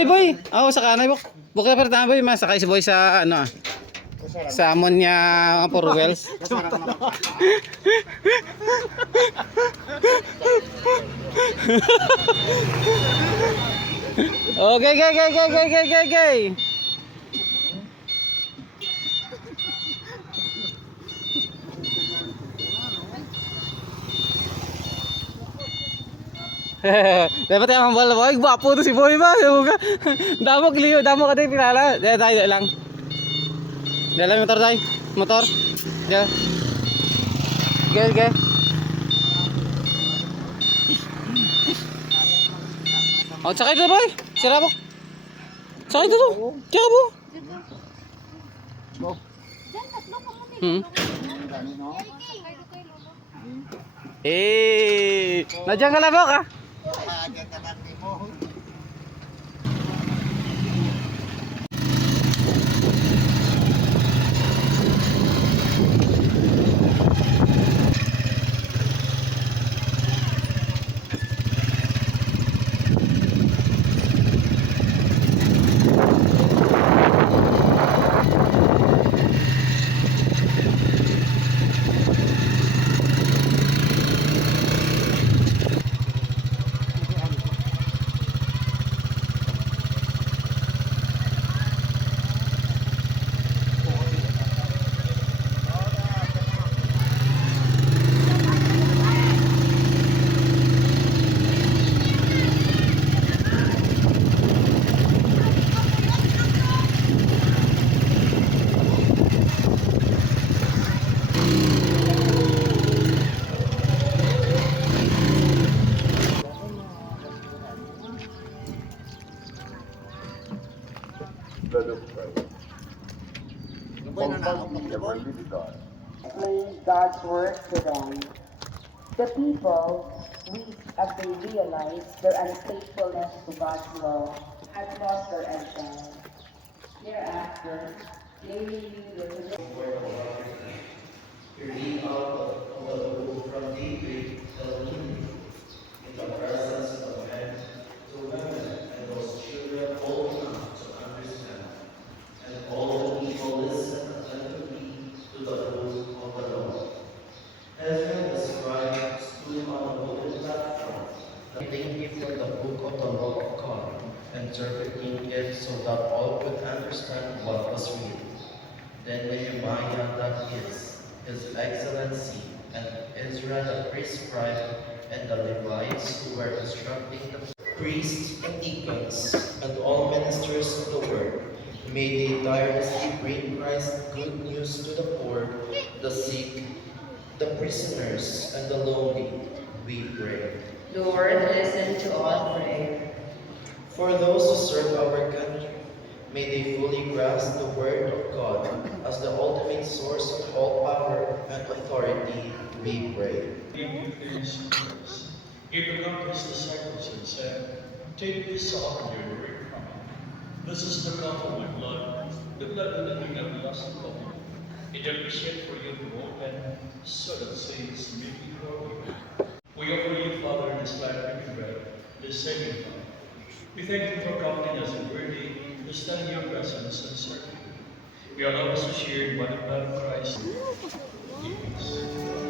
Boy, boy! Oo, sa kanay, buk. Bukla pa rin boy, masakay si boy sa, ano ah, sa ammonia uh, for wells. Okay, okay, okay, okay, okay, okay, okay, Dapat tayo ang bala boy. Gwapo to si boy ba? damo kliyo, damo ka tayo pinala. Dahil tayo lang. Dahil lang motor tayo. Motor. Dahil. Sige, sige. Oh, tsaka ito boy. Sira mo. Tsaka ito to. Tsaka mo. Mo. Hmm. Eh, hey. nandiyan ka na bok ah. Ka? explain God's work to them. The people, weak as they realize their unfaithfulness to God's law, had lost their excellence. Thereafter, they renewed their read out of the book from daybreak till evening, in the presence of men, to women, and those children old enough to understand. And all the people listened attentively to the book of the Lord. Ezra the scribe stood on a wooden platform, reading before the book of the law of God, interpreting it so understand what was written. Then Nehemiah, that is, His Excellency, and Israel the priest scribe, and the Levites who were instructing the priests and deacons, and all ministers of the word, may they tirelessly bring Christ's good news to the poor, the sick, the prisoners, and the lonely, we pray. Lord, listen to all prayer. For those who serve our country, may they fully grasp the word of God as the ultimate source of all power and authority, we pray. He become his disciples and said, Take this offering you drink from it. This is the cup of my blood, the blood of the new and everlasting covenant. It will be shed for you to open, so that saints may be forgiven. We offer you, Father, in this life-giving bread, this saving cup. We thank you for counting us worthy to stand in your presence and serve you. We allow us to share in one blood of Christ. Yes.